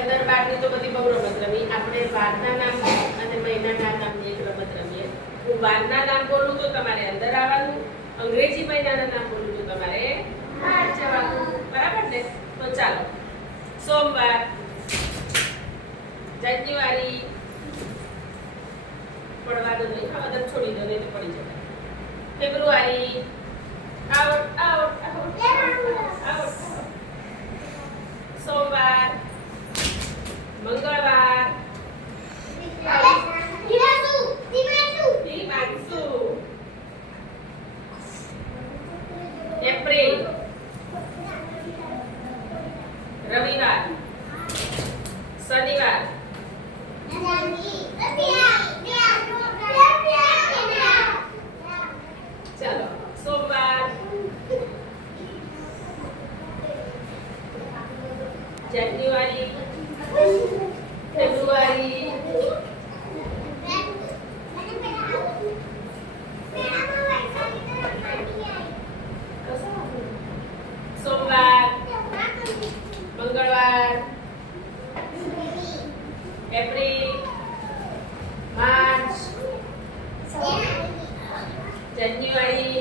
15 12 ની તો બધી બહુ રમત રમી. આપણે વારના નામ અને મહિનાના નામની એક રમત રમીએ. હું વારના નામ બોલું તો તમારે અંદર આવવાનું, અંગ્રેજી મહિનાના નામ બોલું તો તમારે બહાર જવાનું. બરાબર ને? તો ચાલો. સોમવાર, જાન્યુઆરી, પડવાનું નહીં, આ બધા છોડી દો નહીં તો પડી જશે. ફેબ્રુઆરી, આઉટ આઉટ આઉટ આઉટ. સોમવાર, મંગળવાર, હિમાંશુ, એપ્રિલ, રવિવાર, શનિવાર, ચાલો. સોમવાર, જાન્યુઆરી, ફેબ્રુઆરી, સોમવાર, મંગળવાર, એપ્રિલ, માર્ચ, જાન્યુઆરી,